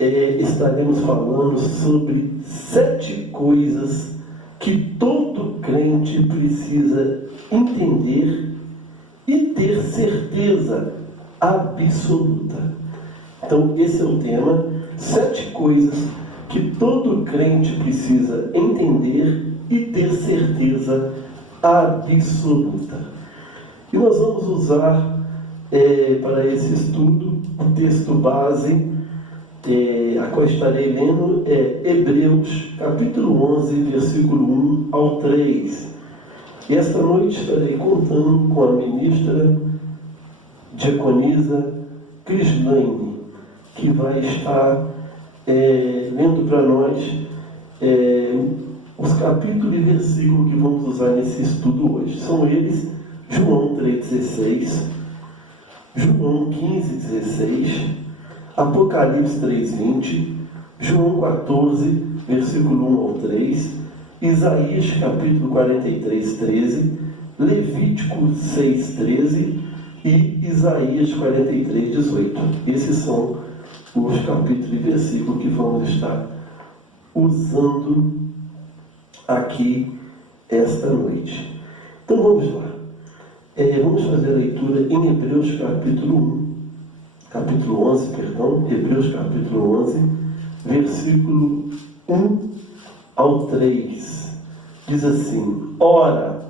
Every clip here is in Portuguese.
estaremos falando sobre 7 coisas que todo crente precisa entender e ter certeza absoluta. Então, esse é o tema: 7 coisas que todo crente precisa entender e ter certeza absoluta. E nós vamos usar para esse estudo o texto base a qual estarei lendo Hebreus capítulo 11, versículo 1 ao 3. E esta noite estarei contando com a ministra diaconisa Crislaine, que vai estar lendo para nós os capítulos e versículos que vamos usar nesse estudo hoje. São eles João 3,16, João 15,16, Apocalipse 3,20, João 14, versículo 1 ao 3, Isaías capítulo 43, 13, Levítico 6, 13 e Isaías 43, 18. Esses são os capítulos e versículos que vamos estar usando aqui esta noite. Então vamos lá. Vamos fazer a leitura em Hebreus capítulo 11, Hebreus capítulo 11, versículo 1 ao 3. Diz assim: Ora,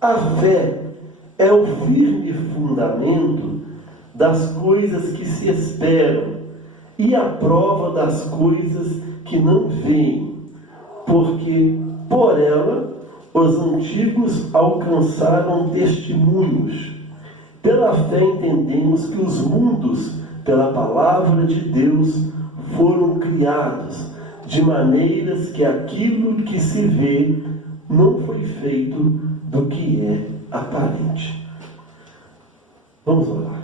a fé é o firme fundamento das coisas que se esperam e a prova das coisas que não veem, porque por ela os antigos alcançaram testemunhos. Pela fé entendemos que os mundos, pela palavra de Deus, foram criados, de maneiras que aquilo que se vê não foi feito do que é aparente. Vamos orar.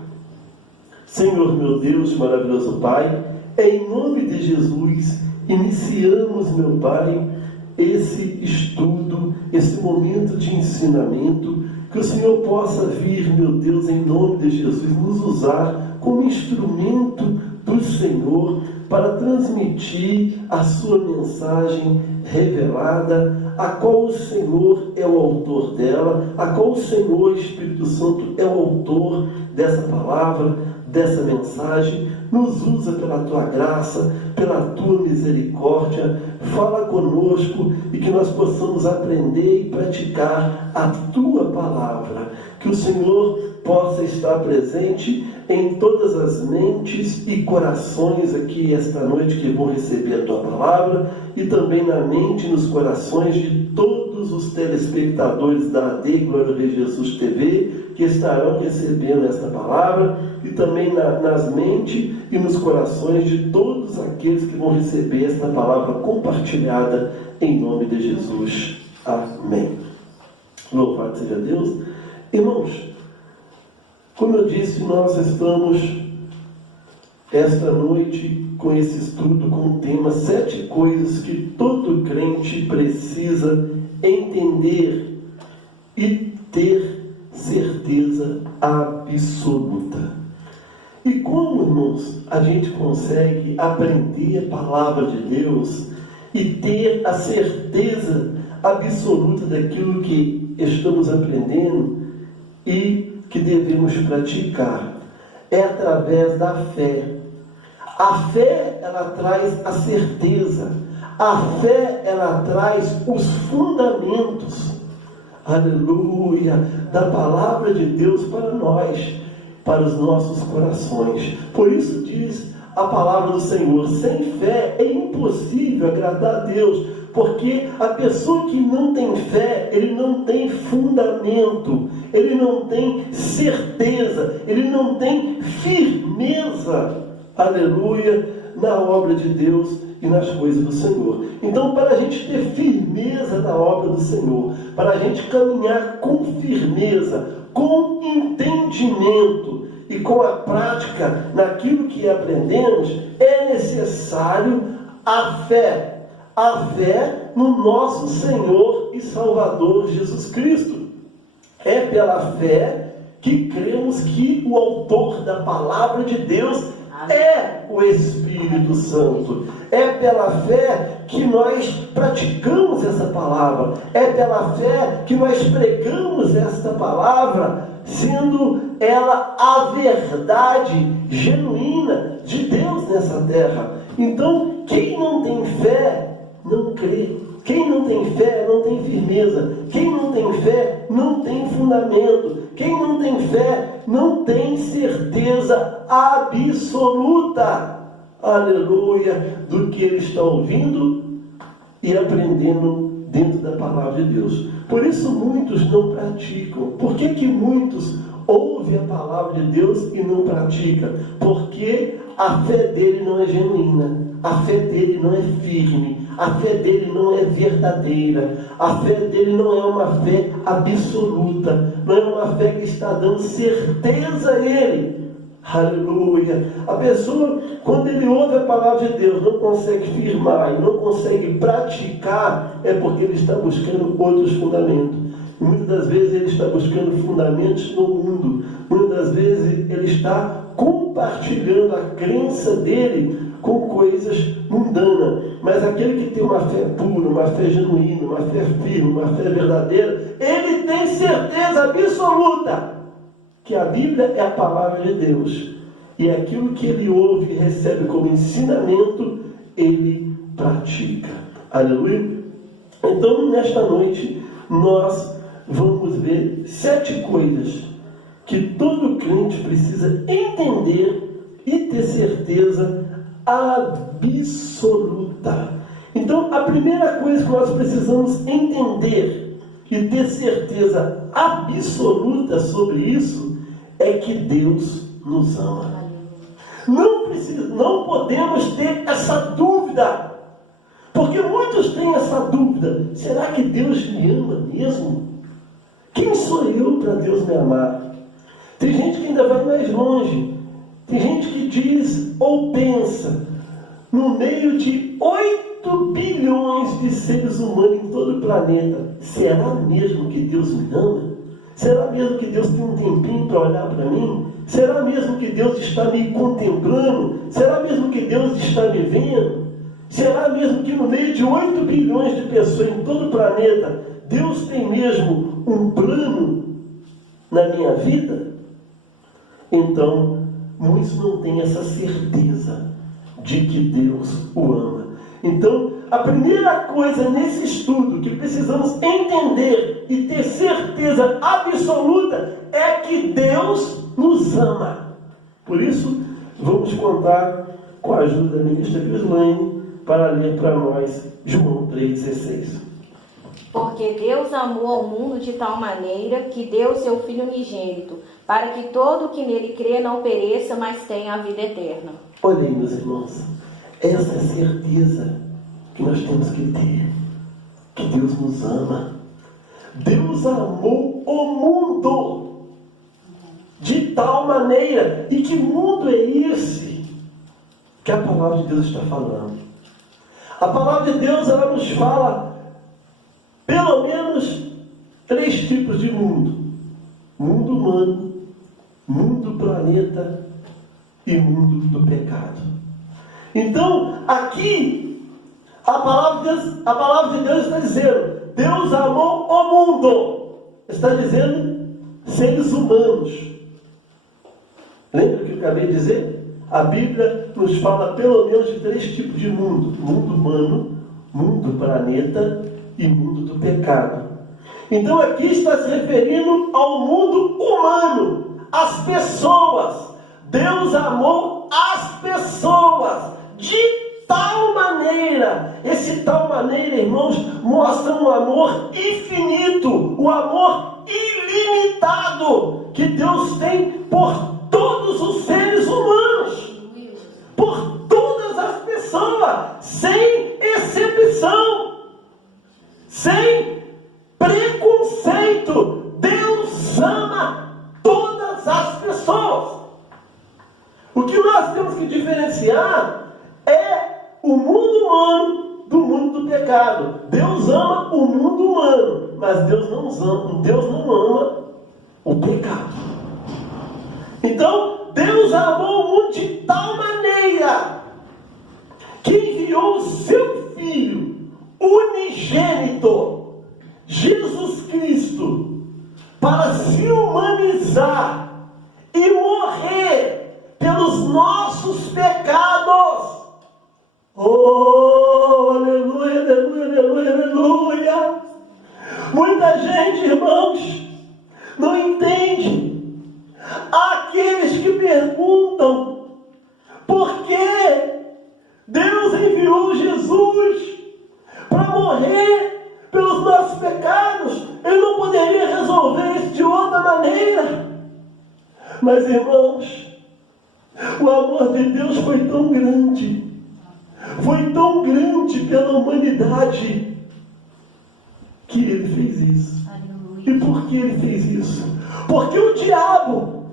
Senhor meu Deus, maravilhoso Pai, em nome de Jesus, iniciamos, meu Pai, esse estudo, esse momento de ensinamento, que o Senhor possa vir, meu Deus, em nome de Jesus, nos usar como instrumento do Senhor para transmitir a sua mensagem revelada, a qual o Senhor é o autor dela, a qual o Senhor, Espírito Santo, é o autor dessa palavra, dessa mensagem. Nos usa pela Tua graça, pela Tua misericórdia. Fala conosco e que nós possamos aprender e praticar a Tua palavra. Que o Senhor possa estar presente em todas as mentes e corações aqui esta noite que vão receber a Tua palavra, e também na mente e nos corações de todos os telespectadores da AD Glória de Jesus TV que estarão recebendo esta palavra, e também nas mentes e nos corações de todos aqueles que vão receber esta palavra compartilhada em nome de Jesus. Amém. Louvado seja Deus. Irmãos, como eu disse, nós estamos esta noite com esse estudo com o tema 7 coisas que todo crente precisa entender e ter certeza absoluta. E como, irmãos, a gente consegue aprender a palavra de Deus e ter a certeza absoluta daquilo que estamos aprendendo e que devemos praticar? É através da fé. A fé, ela traz a certeza. A fé, ela traz os fundamentos, aleluia, da palavra de Deus para nós, para os nossos corações. Por isso diz a palavra do Senhor: sem fé é impossível agradar a Deus, porque a pessoa que não tem fé, ele não tem fundamento, ele não tem certeza, ele não tem firmeza, aleluia, na obra de Deus e nas coisas do Senhor. Então, para a gente ter firmeza na obra do Senhor, para a gente caminhar com firmeza, com entendimento e com a prática naquilo que aprendemos, é necessário a fé no nosso Senhor e Salvador Jesus Cristo. É pela fé que cremos que o autor da palavra de Deus é o Espírito Santo. É pela fé que nós praticamos essa palavra. É pela fé que nós pregamos esta palavra, sendo ela a verdade genuína de Deus nessa terra. Então, quem não tem fé, não crê. Quem não tem fé, não tem firmeza. Quem não tem fé, não tem fundamento. Quem não tem fé, não tem certeza absoluta, aleluia, do que ele está ouvindo e aprendendo dentro da palavra de Deus. Por isso muitos não praticam. Por que muitos ouvem a palavra de Deus e não praticam? Porque a fé dele não é genuína, a fé dele não é firme, a fé dele não é verdadeira, a fé dele não é uma fé absoluta, não é uma fé que está dando certeza a ele. Aleluia! A pessoa, quando ele ouve a palavra de Deus, não consegue firmar e não consegue praticar, é porque ele está buscando outros fundamentos. E muitas das vezes ele está buscando fundamentos no mundo. Muitas das vezes ele está compartilhando a crença dele com coisas mundanas. Mas aquele que tem uma fé pura, uma fé genuína, uma fé firme, uma fé verdadeira, ele tem certeza absoluta que a Bíblia é a palavra de Deus. E aquilo que ele ouve e recebe como ensinamento, ele pratica. Aleluia? Então, nesta noite, nós vamos ver 7 coisas que todo crente precisa entender e ter certeza absoluta. Então, a primeira coisa que nós precisamos entender e ter certeza absoluta sobre isso é que Deus nos ama. Não podemos ter essa dúvida, porque muitos têm essa dúvida: será que Deus me ama mesmo? Quem sou eu para Deus me amar? Tem gente que ainda vai mais longe. Tem gente que diz ou pensa: no meio de 8 bilhões de seres humanos em todo o planeta, será mesmo que Deus me ama? Será mesmo que Deus tem um tempinho para olhar para mim? Será mesmo que Deus está me contemplando? Será mesmo que Deus está me vendo? Será mesmo que no meio de 8 bilhões de pessoas em todo o planeta, Deus tem mesmo um plano na minha vida? Então, muitos não têm essa certeza de que Deus o ama. Então, a primeira coisa nesse estudo que precisamos entender e ter certeza absoluta é que Deus nos ama. Por isso, vamos contar com a ajuda da ministra Crislaine para ler para nós João 3,16. Porque Deus amou ao mundo de tal maneira que deu seu Filho unigênito, para que todo o que nele crê não pereça, mas tenha a vida eterna. Olhem, meus irmãos, essa é a certeza que nós temos que ter, que Deus nos ama. Deus amou o mundo de tal maneira. E que mundo é esse que a palavra de Deus está falando? A palavra de Deus, ela nos fala pelo menos 3 tipos de mundo: mundo humano, mundo planeta e mundo do pecado. Então, aqui, a palavra de Deus está dizendo: Deus amou o mundo. Está dizendo seres humanos. Lembra o que eu acabei de dizer? A Bíblia nos fala pelo menos de 3 tipos de mundo: mundo humano, mundo planeta e mundo do pecado. Então aqui está se referindo ao mundo humano, às pessoas. Deus amou as pessoas de tal maneira. Esse tal maneira, irmãos, mostra um amor infinito, um amor ilimitado que Deus tem por todos os seres humanos, por todas as pessoas, sem exceção, sem preconceito. Deus ama todas as pessoas. O que nós temos que diferenciar é o mundo humano do mundo do pecado. Deus ama o mundo humano, mas Deus não ama o pecado. Então, Deus amou o mundo de tal maneira que enviou o seu Filho unigênito, Jesus Cristo, para se humanizar e morrer pelos nossos pecados. Oh, aleluia, aleluia, aleluia, aleluia. Muita gente, irmãos, não entende. Há aqueles que perguntam por que Deus enviou Jesus para morrer pelos nossos pecados. Ele não poderia resolver isso de outra maneira. Mas, irmãos, o amor de Deus foi tão grande pela humanidade, que Ele fez isso. E por que Ele fez isso? Porque o diabo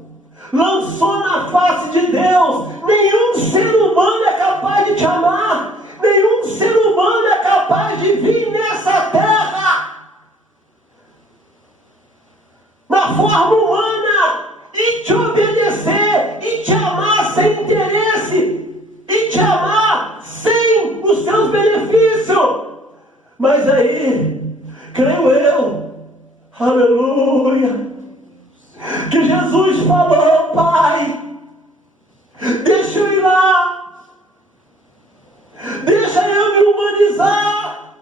lançou na face de Deus: nenhum ser humano é capaz de te amar, nenhum ser humano é capaz de vir nessa terra na forma humana e te obedecer e te amar sem interesse e te amar sem os seus benefícios. Mas aí, creio eu, aleluia, que Jesus falou: Pai, deixa eu ir lá, deixa eu me humanizar,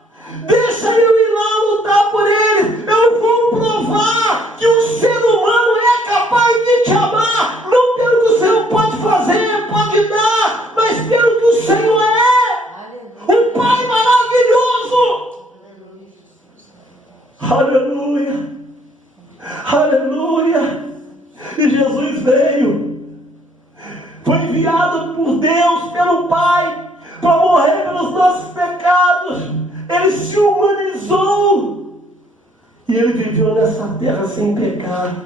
deixa eu ir lá lutar por Ele. Eu vou provar que o ser humano é capaz de te amar, não pelo que o Senhor pode fazer, pode dar, mas pelo que o Senhor é, um Pai maravilhoso. Aleluia, aleluia. E Jesus veio, foi enviado por Deus, pelo Pai, para morrer pelos nossos pecados. Ele se humanizou e Ele viveu nessa terra sem pecar.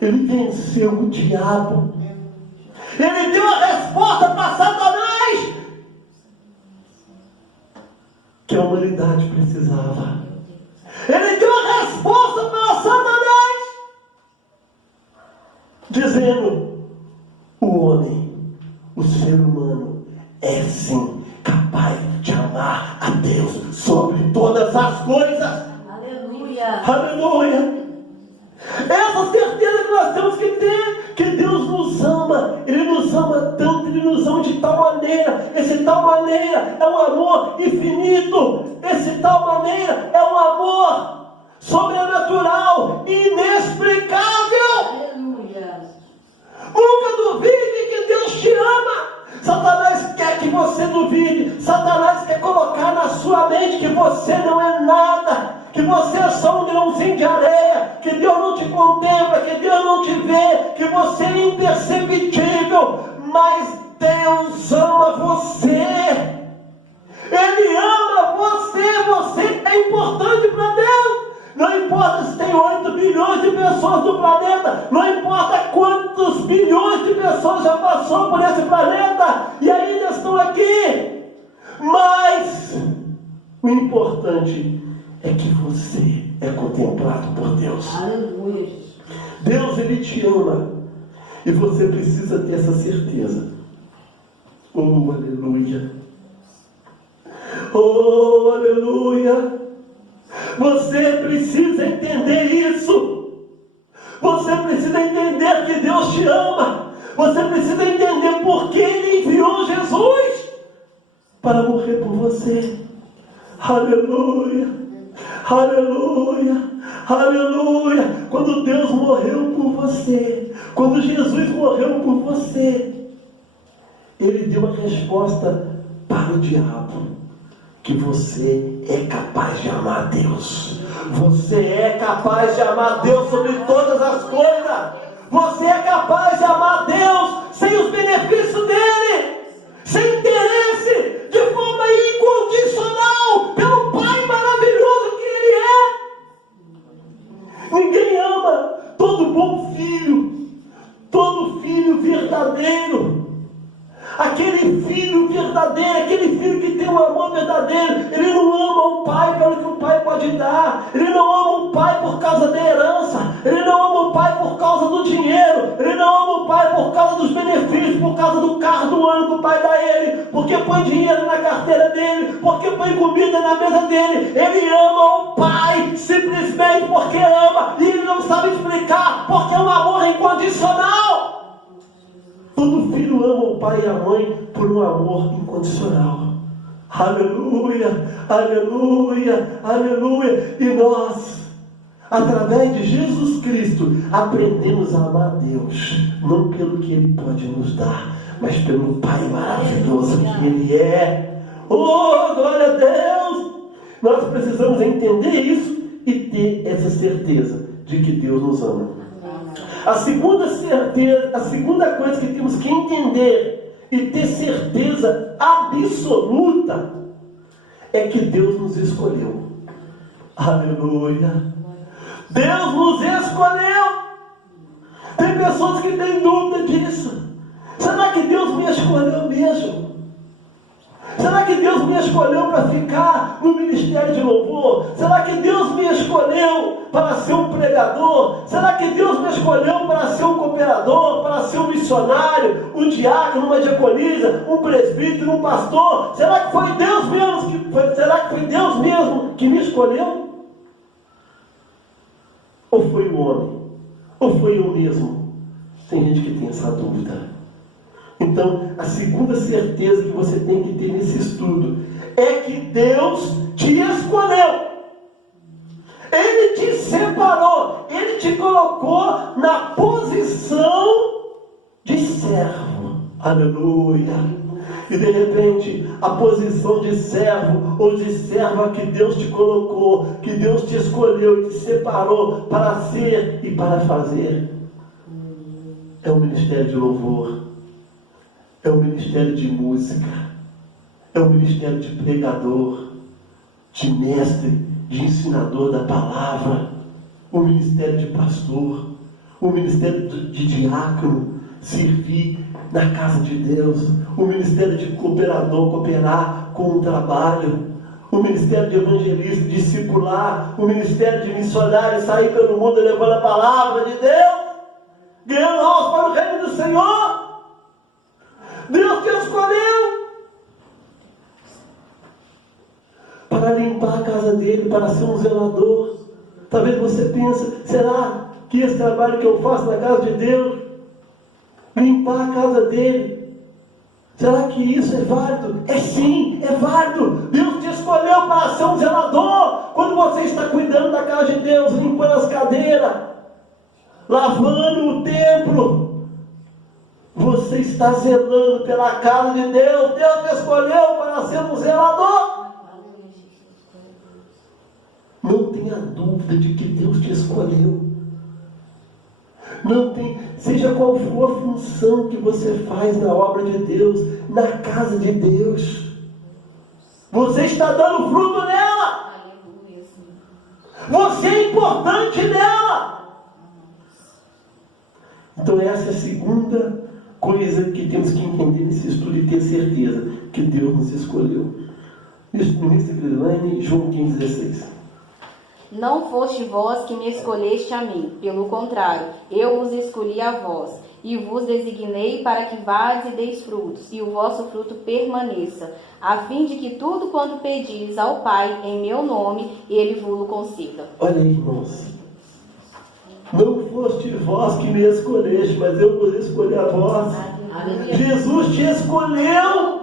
Ele venceu o diabo. Ele deu a resposta para Satanás que a humanidade precisava. Ele deu a resposta para Satanás, dizendo: o homem, o ser humano, é sim capaz de amar a Deus sobre todas as coisas. Aleluia. Aleluia. Essa certeza que nós temos que ter, que Deus nos ama. Ele nos ama tanto, Ele nos ama de tal maneira. Esse tal maneira é um amor infinito. Esse tal maneira é um amor sobrenatural, inexplicável. Aleluia. Nunca duvide que Deus te ama. Satanás quer que você duvide. Satanás quer colocar na sua mente que você não é nada, que você é só um grãozinho de areia, que Deus não te contempla, que Deus não te vê, que você é imperceptível. Mas Deus ama você. Ele ama você. Você é importante para Deus. Não importa se tem 8 bilhões de pessoas no planeta, não importa quantos bilhões de pessoas já passou por esse planeta e ainda estão aqui, mas o importante é que você é contemplado por Deus. Aleluia. Deus, Ele te ama e você precisa ter essa certeza. Oh, aleluia. Oh, aleluia. Você precisa entender isso. Você precisa entender que Deus te ama. Você precisa entender por que Ele enviou Jesus para morrer por você. Aleluia, aleluia, aleluia. Quando Deus morreu por você, quando Jesus morreu por você, Ele deu a resposta para o diabo: que você é capaz de amar a Deus. Você é capaz de amar a Deus sobre todas as coisas. Você é capaz de amar a Deus sem os benefícios dele, sem interesse, de forma incondicional, pelo Pai maravilhoso que Ele é. Ninguém ama todo bom filho, todo filho verdadeiro. Aquele filho verdadeiro, aquele filho que tem um amor verdadeiro, ele não ama o pai pelo que o pai pode dar, ele não ama o pai por causa da herança, ele não ama o pai por causa do dinheiro, ele não ama o pai por causa causa dos benefícios, por causa do carro do ano que o pai dá a ele, porque põe dinheiro na carteira dele, porque põe comida na mesa dele. Ele ama o pai simplesmente porque ama, e ele não sabe explicar, porque é um amor incondicional. Todo filho ama o pai e a mãe por um amor incondicional. Aleluia, aleluia, aleluia. E nós, através de Jesus Cristo, aprendemos a amar a Deus, não pelo que Ele pode nos dar, mas pelo Pai maravilhoso que Ele é. Oh, glória a Deus! Nós precisamos entender isso e ter essa certeza de que Deus nos ama. A segunda coisa que temos que entender e ter certeza absoluta é que Deus nos escolheu. Aleluia! Deus nos escolheu. Tem pessoas que têm dúvida disso. Será que Deus me escolheu mesmo? Será que Deus me escolheu para ficar no ministério de louvor? Será que Deus me escolheu para ser um pregador? Será que Deus me escolheu para ser um cooperador, para ser um missionário, um diácono, uma diaconisa, um presbítero, um pastor? Será que foi Deus mesmo que me escolheu? Ou foi o homem? Ou foi eu mesmo? Tem gente que tem essa dúvida. Então, a segunda certeza que você tem que ter nesse estudo é que Deus te escolheu. Ele te separou. Ele te colocou na posição de servo. Aleluia. E de repente, a posição de servo ou de serva que Deus te colocou, que Deus te escolheu e te separou para ser e para fazer, é o ministério de louvor, é o ministério de música, é o ministério de pregador, de mestre, de ensinador da palavra, o ministério de pastor, o ministério de diácono, servir na casa de Deus, o ministério de cooperador, cooperar com o trabalho, o ministério de evangelista, discipular, o ministério de missionário, sair pelo mundo levando a palavra de Deus, ganhando almas para o reino do Senhor. Deus te escolheu para limpar a casa dele, para ser um zelador. Talvez você pense, será que esse trabalho que eu faço na casa de Deus, limpar a casa dele, será que isso é válido? É sim, é válido. Deus te escolheu para ser um zelador. Quando você está cuidando da casa de Deus, limpando as cadeiras, lavando o templo, você está zelando pela casa de Deus. Deus te escolheu para ser um zelador. Não tenha dúvida de que Deus te escolheu. Não tem, seja qual for a função que você faz na obra de Deus, na casa de Deus, você está dando fruto nela. Você é importante nela. Então essa é a segunda coisa que temos que entender nesse estudo e ter certeza que Deus nos escolheu. Isso, ministro Crilane, João 15,16. Não foste vós que me escolheste a mim, pelo contrário, eu vos escolhi a vós, e vos designei para que vades e deis frutos, e o vosso fruto permaneça, a fim de que tudo quanto pedires ao Pai em meu nome, Ele vos conceda. Olha aí, irmãos. Não foste vós que me escolheste, mas eu vos escolhi a vós. Jesus te escolheu.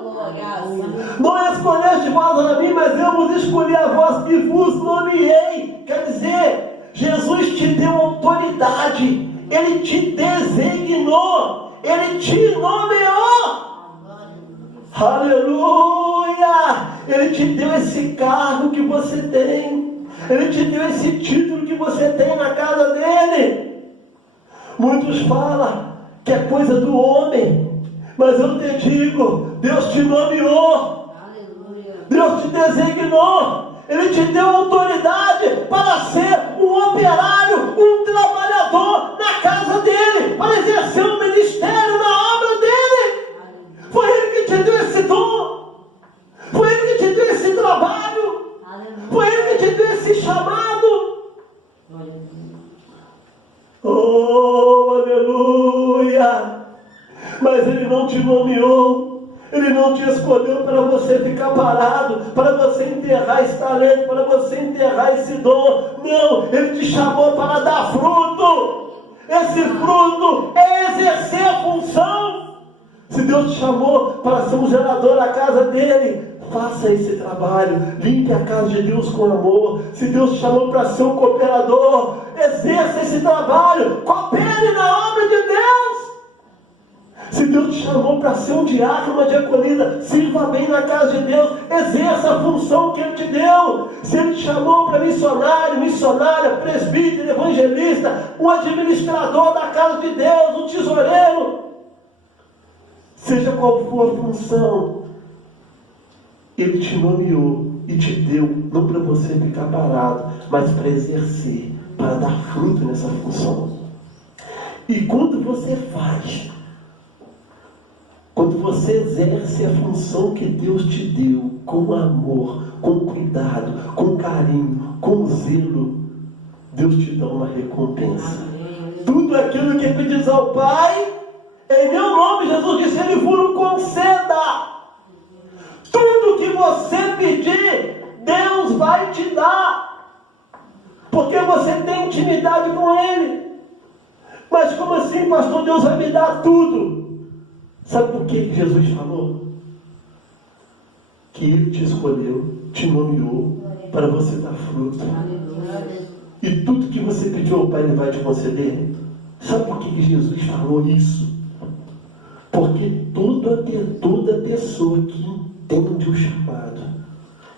Não escolheste vós a mim, mas eu vos escolhi a vós e vos nomeei. Quer dizer, Jesus te deu autoridade, Ele te designou, Ele te nomeou. Aleluia! Ele te deu esse cargo que você tem, Ele te deu esse título que você tem na casa dele. Muitos falam que é coisa do homem, mas eu te digo, Deus te nomeou, Deus te designou, Ele te deu autoridade para ser um operário, um trabalhador na casa dele, para exercer um ministério na obra dele. Foi Ele que te deu esse dom, foi Ele que te deu esse trabalho, foi Ele que te deu esse chamado. Oh, aleluia! te nomeou, Ele não te escolheu para você ficar parado, para você enterrar esse talento, para você enterrar esse dom. Não, Ele te chamou para dar fruto. Esse fruto é exercer a função. Se Deus te chamou para ser um zelador da casa dele, faça esse trabalho, limpe a casa de Deus com amor. Se Deus te chamou para ser um cooperador, exerça esse trabalho, coopere na obra de Deus. Se Deus te chamou para ser um diácono, uma diaconisa, sirva bem na casa de Deus, exerça a função que Ele te deu. Se Ele te chamou para missionário, missionária, presbítero, evangelista, um administrador da casa de Deus, um tesoureiro, seja qual for a função, Ele te nomeou e te deu, não para você ficar parado, mas para exercer, para dar fruto nessa função. E quando você faz, quando você exerce a função que Deus te deu, com amor, com cuidado, com carinho, com zelo, Deus te dá uma recompensa. Tudo aquilo que pedis ao Pai, em meu nome, Jesus disse, Ele vos conceda. Tudo que você pedir, Deus vai te dar. Porque você tem intimidade com Ele. Mas como assim, pastor? Deus vai me dar tudo. Sabe por que Jesus falou? Que Ele te escolheu, te nomeou para você dar fruto. E tudo que você pediu ao Pai, Ele vai te conceder. Sabe por que Jesus falou isso? Porque toda pessoa que entende o chamado,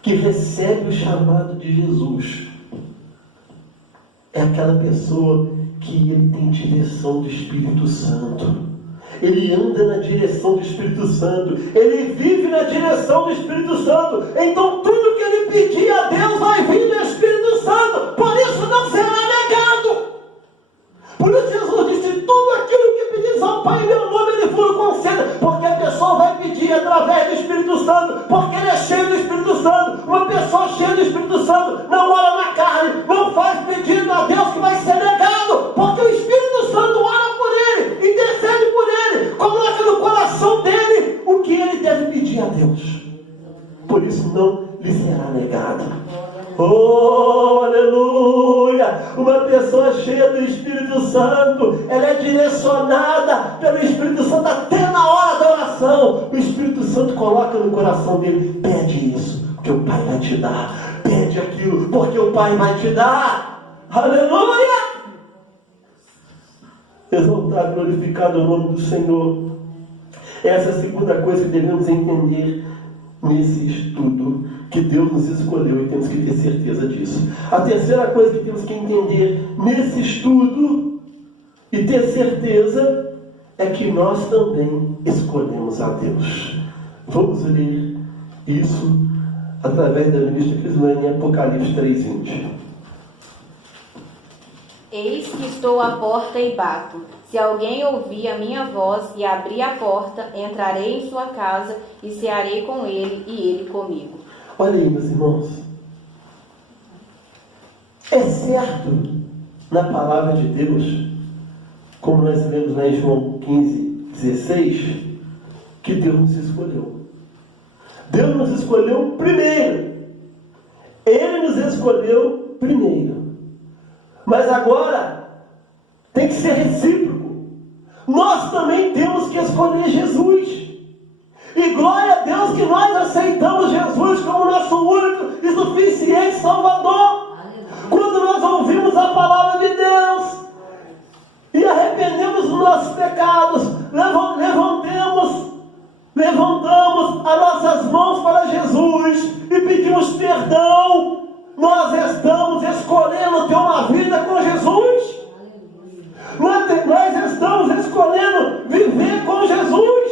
que recebe o chamado de Jesus, é aquela pessoa que ele tem direção do Espírito Santo. Ele anda na direção do Espírito Santo. Ele vive na direção do Espírito Santo. Então tudo que ele pedir a Deus vai vir do Espírito Santo. Por isso não será negado. Por isso Jesus disse, tudo aquilo que pedis ao Pai em meu nome, Ele vos conceda. Porque a pessoa vai pedir através do Espírito Santo. Porque Ele é cheio do Espírito Santo. Uma pessoa cheia do Espírito Santo não ora na carne, não faz pedido a Deus que vai ser negado. Porque o Espírito Santo ora por ele, intercede por ele, coloca no coração dele o que ele deve pedir a Deus. Por isso não lhe será negado. Oh, aleluia! Uma pessoa cheia do Espírito Santo, ela é direcionada pelo Espírito Santo até na hora da oração. O Espírito Santo coloca no coração dele, pede isso, porque o Pai vai te dar. Pede aquilo, porque o Pai vai te dar. Aleluia! Exaltado, glorificado é o nome do Senhor. Essa é a segunda coisa que devemos entender nesse estudo, que Deus nos escolheu e temos que ter certeza disso. A terceira coisa que temos que entender nesse estudo e ter certeza é que nós também escolhemos a Deus. Vamos ler isso através da ministra Crislane em Apocalipse 3:20. Eis que estou à porta e bato. Se alguém ouvir a minha voz e abrir a porta, entrarei em sua casa e cearei com ele e ele comigo. Olha aí, meus irmãos. É certo na palavra de Deus, como nós lemos lá em João 15:16, que Deus nos escolheu. Deus nos escolheu primeiro. Ele nos escolheu primeiro. Mas agora tem que ser recíproco. Nós também temos que escolher Jesus. E glória a Deus que nós aceitamos Jesus como nosso único e suficiente Salvador. Quando nós ouvimos a palavra de Deus e arrependemos dos nossos pecados, levantamos as nossas mãos para Jesus e pedimos perdão, nós estamos escolhendo ter uma vida com Jesus. Nós estamos escolhendo viver com Jesus.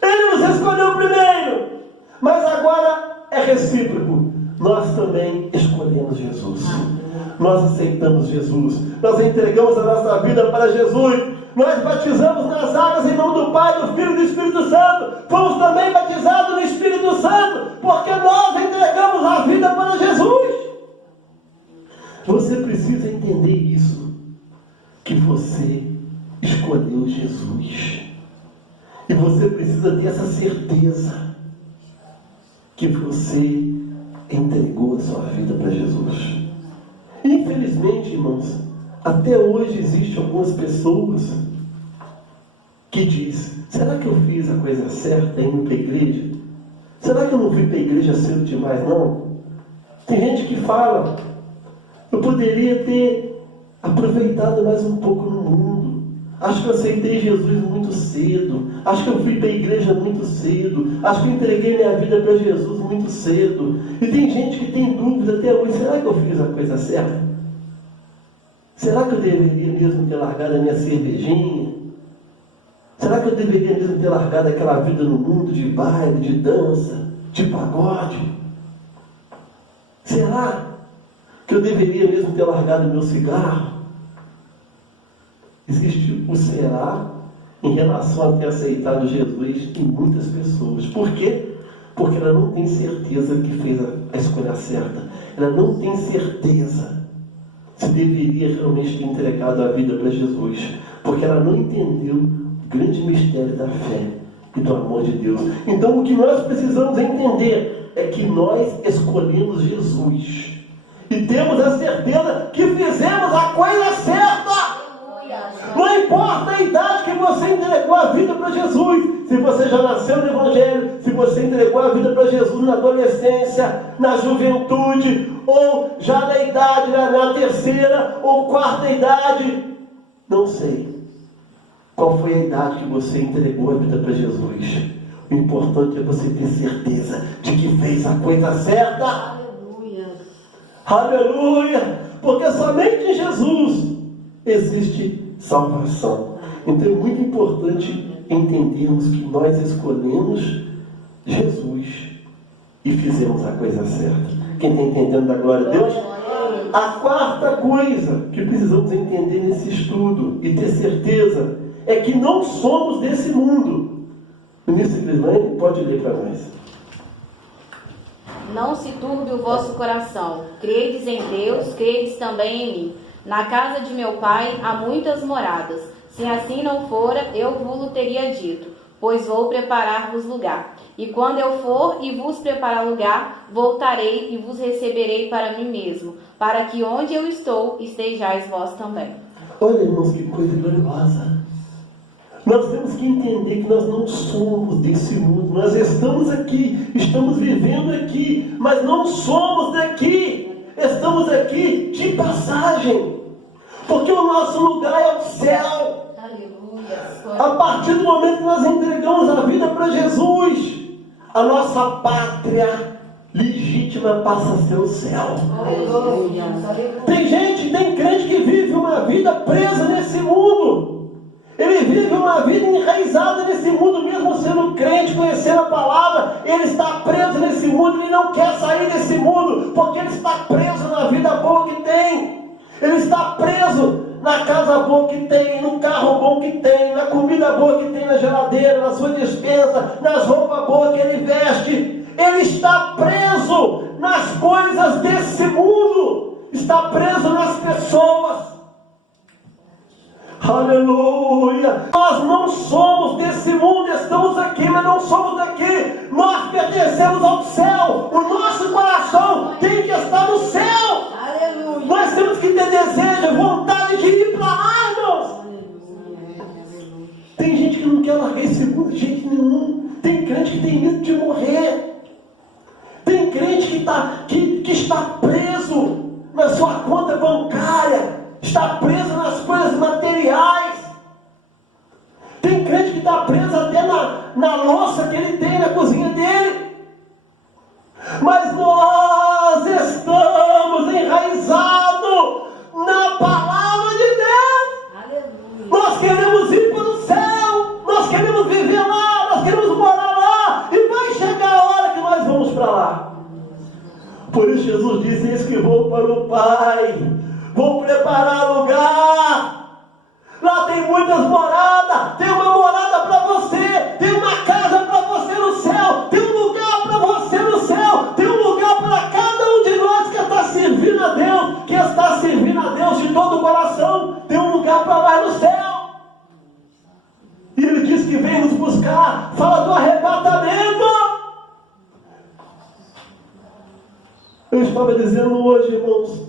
Ele nos escolheu primeiro, mas agora é recíproco. Nós também escolhemos Jesus. Nós aceitamos Jesus. Nós entregamos a nossa vida para Jesus. Nós batizamos nas águas em nome do Pai, do Filho e do Espírito Santo. Fomos também batizados no Espírito Santo, porque nós entregamos a vida para Jesus. Você precisa entender isso, que você escolheu Jesus. E você precisa ter essa certeza que você entregou a sua vida para Jesus. Infelizmente, irmãos, até hoje existem algumas pessoas que dizem: será que eu fiz a coisa certa indo para a igreja? Será que eu não fui para a igreja cedo demais, não? Tem gente que fala: eu poderia ter aproveitado mais um pouco no mundo. Acho que eu aceitei Jesus muito cedo. Acho que eu fui para a igreja muito cedo. Acho que eu entreguei minha vida para Jesus muito cedo. E tem gente que tem dúvida até hoje: será que eu fiz a coisa certa? Será que eu deveria mesmo ter largado a minha cervejinha? Será que eu deveria mesmo ter largado aquela vida no mundo de baile, de dança, de pagode? Será que eu deveria mesmo ter largado o meu cigarro? Existe o será em relação a ter aceitado Jesus em muitas pessoas. Por quê? Porque ela não tem certeza que fez a escolha certa. Ela não tem certeza se deveria realmente ter entregado a vida para Jesus. Porque ela não entendeu o grande mistério da fé e do amor de Deus. Então o que nós precisamos entender é que nós escolhemos Jesus. E temos a certeza que fizemos a coisa certa. Não importa a idade que você entregou a vida para Jesus. Se você já nasceu no Evangelho, se você entregou a vida para Jesus na adolescência, na juventude, ou já na idade, na terceira ou quarta idade, não sei qual foi a idade que você entregou a vida para Jesus. O importante é você ter certeza de que fez a coisa certa. Aleluia. Aleluia! Porque somente em Jesus existe salvação. Então é muito importante entendermos que nós escolhemos Jesus e fizemos a coisa certa. Quem está entendendo da glória a Deus? A quarta coisa que precisamos entender nesse estudo e ter certeza é que não somos desse mundo. Ministro Crislane, pode ler para nós. Não se turbe o vosso coração. Credes em Deus, credes também em mim. Na casa de meu pai há muitas moradas. Se assim não fora, eu vos teria dito, pois vou preparar-vos lugar. E quando eu for e vos preparar lugar, voltarei e vos receberei para mim mesmo, para que onde eu estou, estejais vós também. Olha, irmãos, que coisa gloriosa. Nós temos que entender que nós não somos desse mundo. Nós estamos aqui, estamos vivendo aqui, mas não somos daqui. Estamos aqui de passagem. Porque o nosso lugar é o céu. Aleluia. A partir do momento que nós entregamos a vida para Jesus, a nossa pátria legítima passa a ser o céu. Aleluia. Tem gente, tem crente que vive uma vida presa nesse mundo. Ele vive uma vida enraizada nesse mundo, mesmo sendo crente, conhecendo a palavra. Ele está preso nesse mundo, ele não quer sair desse mundo, porque ele está preso na vida boa que tem. Ele está preso na casa boa que tem, no carro bom que tem, na comida boa que tem na geladeira, na sua despensa, nas roupas boas que ele veste. Ele está preso nas coisas desse mundo, está preso nas pessoas. Aleluia! Nós não somos desse mundo, estamos aqui, mas não somos daqui. Nós pertencemos ao céu. O nosso coração tem que estar no céu. Aleluia. Nós temos que ter desejo, vontade de ir para lá, irmãos. Tem gente que não quer largar esse mundo de jeito nenhum. Tem crente que tem medo de morrer. Tem crente que está preso na sua conta bancária. Está preso nas coisas materiais. Tem crente que está preso até na louça que ele tem na cozinha dele. Mas nós estamos enraizados na palavra de Deus. Aleluia. Nós queremos ir para o céu. Nós queremos viver lá. Nós queremos morar lá. E vai chegar a hora que nós vamos para lá. Por isso Jesus disse: eis que vou para o Pai. Vou preparar lugar. Lá tem muitas moradas. Tem uma morada para você. Tem uma casa para você no céu. Tem um lugar para você no céu. Tem um lugar para cada um de nós que está servindo a Deus. Que está servindo a Deus de todo o coração. Tem um lugar para lá no céu. E Ele diz que vem nos buscar. Eu estava dizendo hoje, irmãos,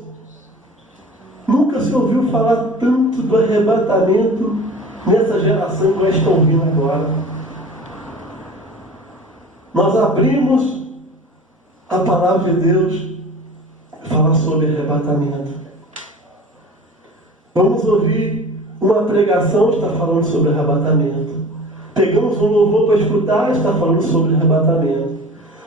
nunca se ouviu falar tanto do arrebatamento nessa geração que nós estamos ouvindo agora. Nós abrimos a palavra de Deus falar sobre arrebatamento. Vamos ouvir uma pregação que está falando sobre arrebatamento. Pegamos um louvor para escutar, está falando sobre arrebatamento.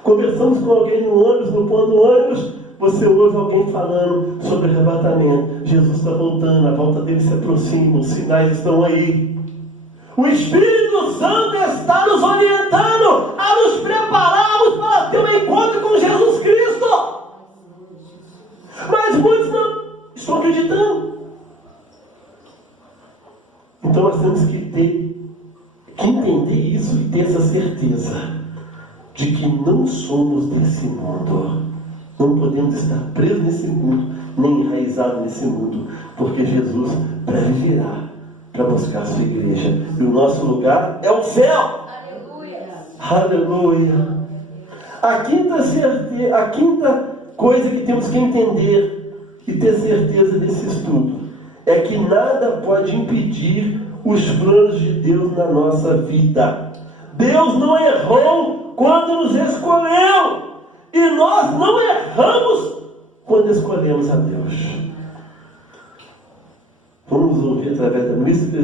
Conversamos com alguém no ônibus, no ponto do ônibus, você ouve alguém falando sobre arrebatamento. Jesus está voltando, a volta dele se aproxima, os sinais estão aí. O Espírito Santo está nos orientando a nos prepararmos para ter um encontro com Jesus Cristo. Mas muitos não estão acreditando. Então nós temos que entender isso e ter essa certeza de que não somos desse mundo. Não podemos estar presos nesse mundo, nem enraizados nesse mundo, porque Jesus breve virá para buscar a sua igreja. E o nosso lugar é o céu. Aleluia. Aleluia. A quinta coisa que temos que entender e ter certeza desse estudo é que nada pode impedir os planos de Deus na nossa vida. Deus não errou quando nos escolheu, e nós não erramos quando escolhemos a Deus. Vamos ouvir através da Missa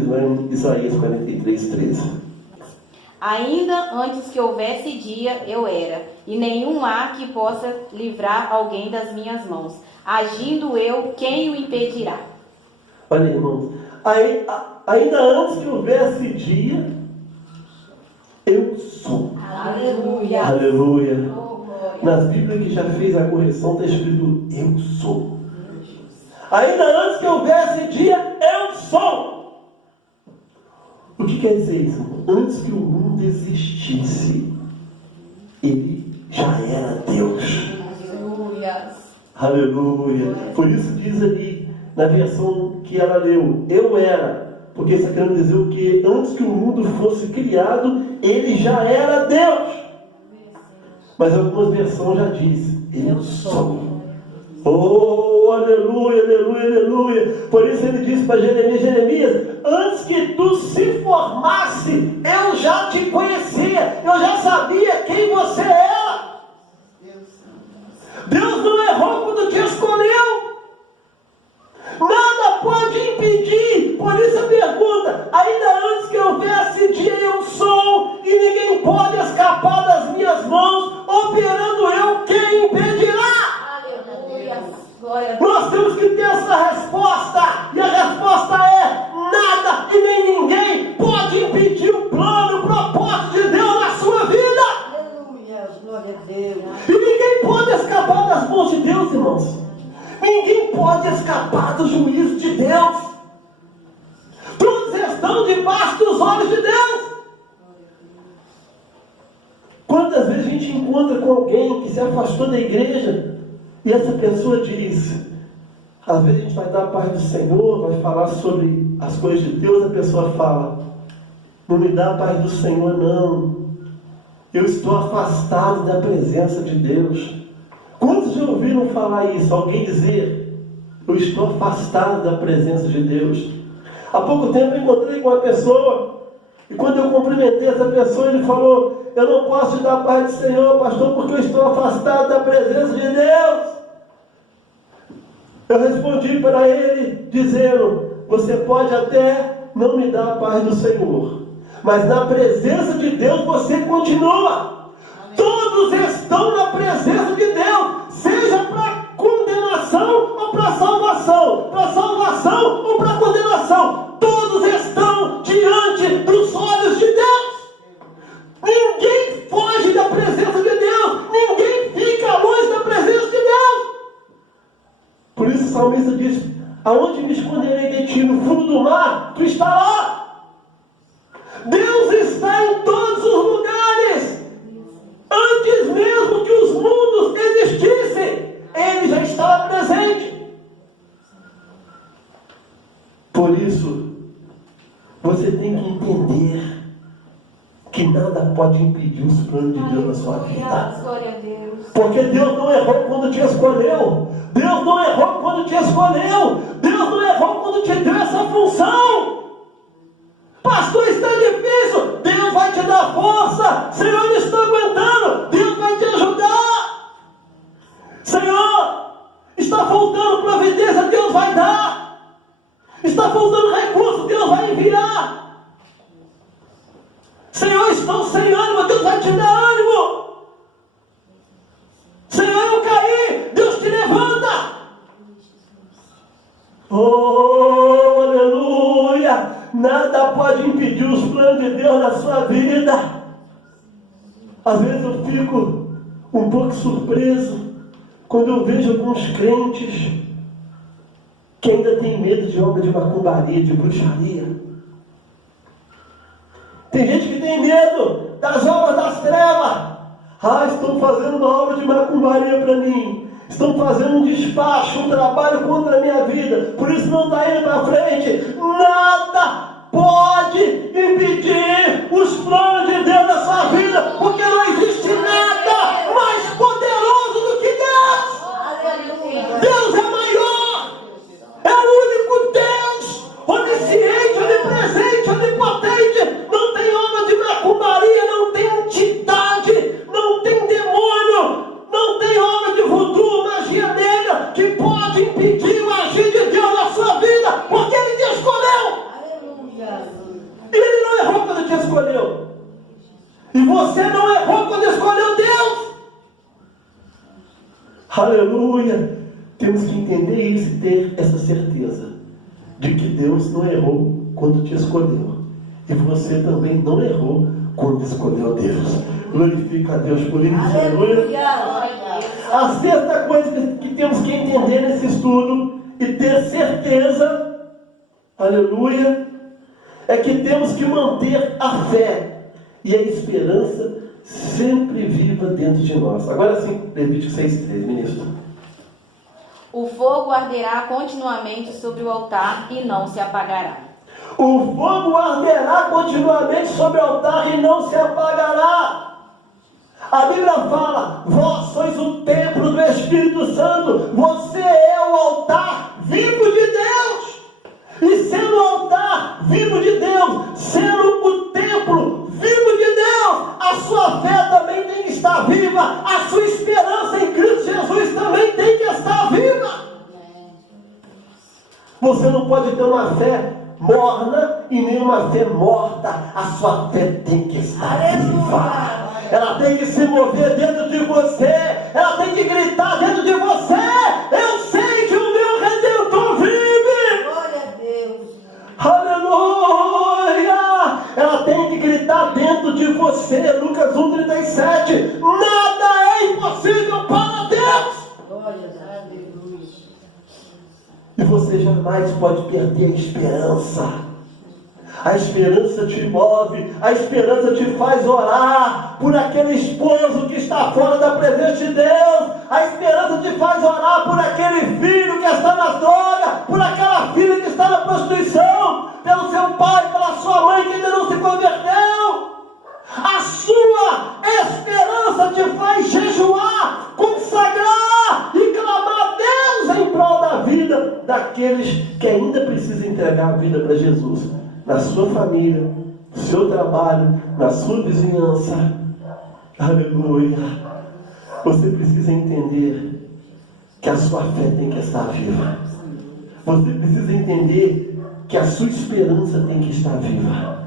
Isaías 43:13. Ainda antes que houvesse dia, eu era, e nenhum há que possa livrar alguém das minhas mãos. Agindo eu, quem o impedirá? Olha, irmãos, ainda antes que houvesse dia, eu sou. Aleluia. Aleluia. Oh, glória. Nas Bíblias que já fez a correção está escrito eu sou. Ainda antes que houvesse dia, eu sou. O que quer dizer isso? Antes que o mundo existisse, ele já era Deus. Aleluia. Aleluia. Por isso diz ali, na versão que ela leu, eu era. Porque está querendo dizer o que? Antes que o mundo fosse criado, ele já era Deus. Mas algumas versões já diz, eu sou. Oh, aleluia, aleluia, aleluia. Por isso ele disse para Jeremias, antes que tu se formasse, eu já te conhecia, eu já sabia quem você era. Deus não errou quando te escolheu. Nada pode impedir. Por isso a pergunta, ainda antes que houvesse dia eu sou, e ninguém pode escapar das minhas mãos, operando eu, quem impedirá? Aleluia. Glória a Deus. Nós temos que ter essa resposta, e a resposta é, nada e nem ninguém pode impedir o plano, o propósito de Deus na sua vida. Aleluia, glória a Deus. E ninguém pode escapar das mãos de Deus, irmãos. Ninguém pode escapar do juízo de Deus. Todos estão debaixo dos olhos de Deus. Quantas vezes a gente encontra com alguém que se afastou da igreja e essa pessoa diz, às vezes a gente vai dar a paz do Senhor, vai falar sobre as coisas de Deus, a pessoa fala, não me dá a paz do Senhor não, eu estou afastado da presença de Deus. Quantos já ouviram falar isso? Alguém dizer, eu estou afastado da presença de Deus. Há pouco tempo eu encontrei com uma pessoa, e quando eu cumprimentei essa pessoa, ele falou, eu não posso te dar a paz do Senhor, pastor, porque eu estou afastado da presença de Deus. Eu respondi para ele, dizendo, você pode até não me dar a paz do Senhor, mas na presença de Deus você continua. Todos estão na presença de Deus, seja para condenação ou para salvação ou para condenação. Todos estão diante dos olhos de Deus. Ninguém foge da presença de Deus, ninguém fica longe da presença de Deus. Por isso o salmista diz, aonde me esconderei de ti? No fundo do mar, tu está lá. Deus está em todos os lugares. Antes mesmo que os mundos existissem, Ele já estava presente. Por isso, você tem que entender que nada nada pode impedir os planos de Deus na sua vida. Glória a Deus. Porque Deus não errou quando te escolheu. Deus não errou quando te escolheu. Deus não errou quando te deu essa função. Pastor, está difícil. Deus vai te dar força. Senhor, não estou aguentando. Deus vai te ajudar. Senhor, está faltando providência. Deus vai dar. Está faltando recurso. Deus vai enviar. Senhor, estou sem ânimo. Deus vai te dar ânimo. Senhor, eu caí. Deus te levanta. Oh, aleluia. Nada pode impedir os planos de Deus na sua vida. Às vezes eu fico um pouco surpreso quando eu vejo alguns crentes que ainda têm medo de obra de macumbaria, de bruxaria. Tem gente que tem medo das obras das trevas. Estão fazendo uma obra de macumbaria para mim. Estão fazendo um despacho, um trabalho contra a minha vida. Por isso não está indo para frente. Nada pode impedir os planos de Deus na sua vida. Porque não existe nada mais poderoso do que Deus. Deus é maior. É o único Deus. Onisciente, onipresente, onipotente. Não tem obra de macumbaria. Não tem entidade. Não tem demônio. Não tem obra de voodoo, magia negra, que pode impedir o agir de Deus na sua vida, porque Ele te escolheu. Aleluia. Ele não errou quando te escolheu. E você não errou quando escolheu Deus. Aleluia. Temos que entender isso e ter essa certeza de que Deus não errou quando te escolheu. E você também não errou quando escolheu Deus. Glorifica a Deus por isso. Aleluia. A sexta coisa que temos que entender nesse estudo e ter certeza, aleluia, é que temos que manter a fé e a esperança sempre viva dentro de nós. Agora sim, Levítico 6,3, ministro. O fogo arderá continuamente sobre o altar e não se apagará. O fogo arderá continuamente sobre o altar e não se apagará. A Bíblia fala: vós sois o templo do Espírito Santo. Você é o altar vivo de Deus. E sendo o altar vivo de Deus, sendo o templo vivo de Deus, a sua fé também tem que estar viva. A sua esperança em Cristo Jesus também tem que estar viva. Você não pode ter uma fé morna e nenhuma fé morta. A sua fé tem que estar viva. Ela tem que se mover dentro de você. Ela tem que gritar dentro de você: eu sei que o meu Redentor vive. Glória a Deus. Aleluia. Ela tem que gritar dentro de você. Lucas 1,37. Nada é impossível para Deus. Glória a Deus. E você jamais pode perder a esperança. A esperança te move, a esperança te faz orar por aquele esposo que está fora da presença de Deus. A esperança te faz orar por aquele filho que está na droga, por aquela filha que está na prostituição, pelo seu pai, pela sua mãe que ainda não se converteu. A sua esperança te faz jejuar, consagrar e clamar a Deus em prol da vida daqueles que ainda precisam entregar a vida para Jesus. Na sua família, no seu trabalho, na sua vizinhança. Aleluia. Você precisa entender que a sua fé tem que estar viva. Você precisa entender que a sua esperança tem que estar viva.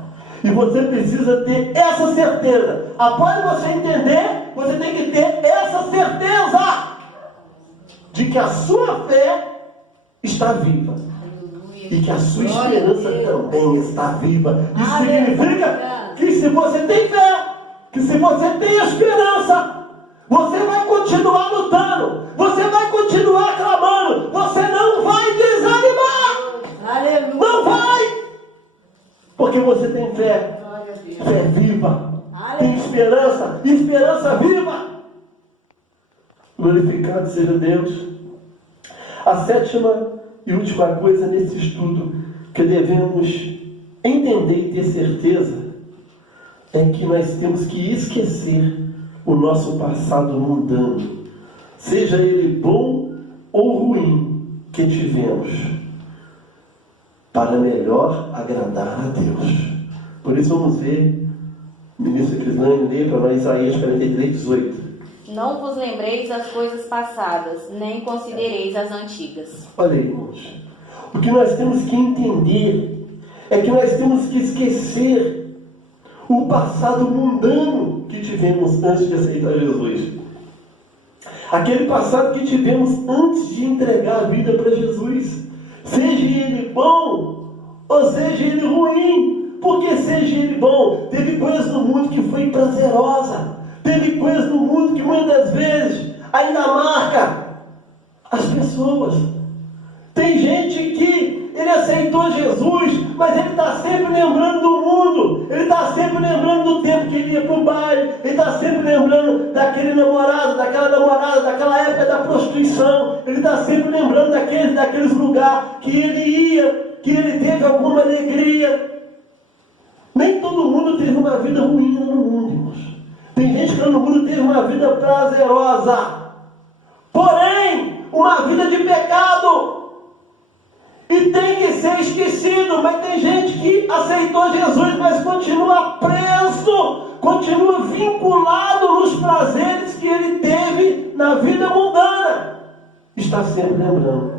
E você precisa ter essa certeza. Após você entender, você tem que ter essa certeza de que a sua fé está viva. E que a sua esperança também está viva. Isso significa que se você tem fé, que se você tem esperança, você vai continuar lutando, você vai continuar clamando, você não vai desanimar. Aleluia. Não vai! Porque você tem fé, fé viva, tem esperança, esperança viva. Glorificado seja Deus. A sétima e última coisa nesse estudo que devemos entender e ter certeza é que nós temos que esquecer o nosso passado mundano, seja ele bom ou ruim que tivemos, para melhor agradar a Deus. Por isso vamos ver, ministro Crislane, lê para nós Isaías 43, 18. Não vos lembreis das coisas passadas, nem considereis as antigas. Olha aí, irmãos. O que nós temos que entender é que nós temos que esquecer o passado mundano que tivemos antes de aceitar Jesus. Aquele passado que tivemos antes de entregar a vida para Jesus. Seja ele bom ou seja ele ruim. Porque seja ele bom, teve coisas no mundo que foi prazerosa. Teve coisas no mundo que muitas vezes ainda marca as pessoas. Tem gente que ele aceitou Jesus, mas ele está sempre lembrando do mundo. Ele está sempre lembrando do tempo que ele ia para o baile. Ele está sempre lembrando daquele namorado, daquela época da prostituição. Ele está sempre lembrando daqueles lugares que ele ia, que ele teve alguma alegria. Nem todo mundo teve uma vida ruim no mundo, irmãos. Tem gente que no mundo teve uma vida prazerosa, porém, uma vida de pecado. E tem que ser esquecido. Mas tem gente que aceitou Jesus, mas continua preso, continua vinculado nos prazeres que ele teve na vida mundana. Está sempre lembrando.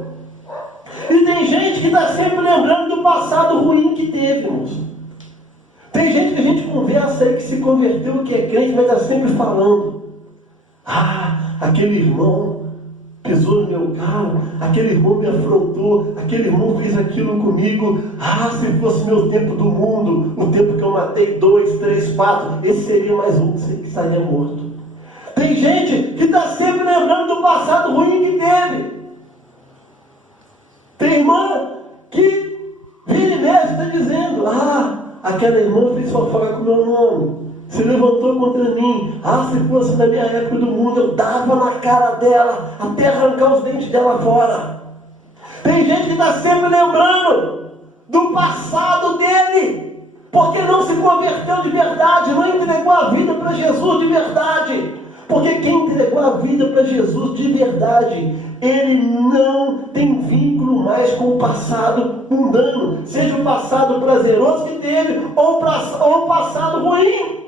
E tem gente que está sempre lembrando do passado ruim que teve, irmãos. Tem gente que a gente conversa aí que se converteu, que é crente, mas está sempre falando. Ah, aquele irmão pisou no meu carro, aquele irmão me afrontou, aquele irmão fez aquilo comigo. Ah, se fosse meu tempo do mundo, o tempo que eu matei 2, 3, 4, esse seria mais um que estaria morto. Tem gente que está sempre lembrando do passado ruim que teve. Tem irmã que vira e mexe está dizendo, aquela irmã fez fofoca com o meu nome, se levantou contra mim. Se fosse na minha época do mundo, eu dava na cara dela, até arrancar os dentes dela fora. Tem gente que está sempre lembrando do passado dele, porque não se converteu de verdade, não entregou a vida para Jesus de verdade. Porque quem entregou a vida para Jesus de verdade, ele não tem vínculo mais com o passado mundano, seja o passado prazeroso que teve ou o passado ruim.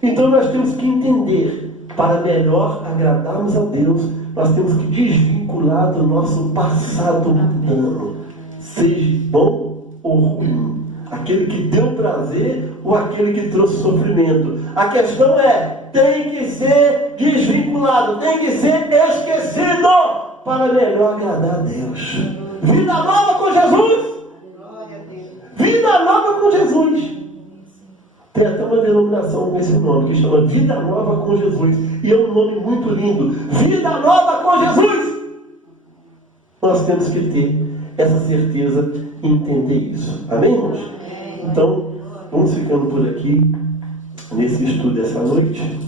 Então nós temos que entender, para melhor agradarmos a Deus, nós temos que desvincular do nosso passado mundano, seja bom ou ruim, aquele que deu prazer ou aquele que trouxe sofrimento. A questão é, tem que ser desvinculado, tem que ser esquecido para melhor agradar a Deus. Vida nova com Jesus. Vida nova com Jesus. Tem até uma denominação com esse nome, que chama Vida Nova com Jesus. E é um nome muito lindo. Vida Nova com Jesus. Nós temos que ter essa certeza e entender isso. Amém, irmãos? Então, vamos ficando por aqui nesse estudo dessa noite.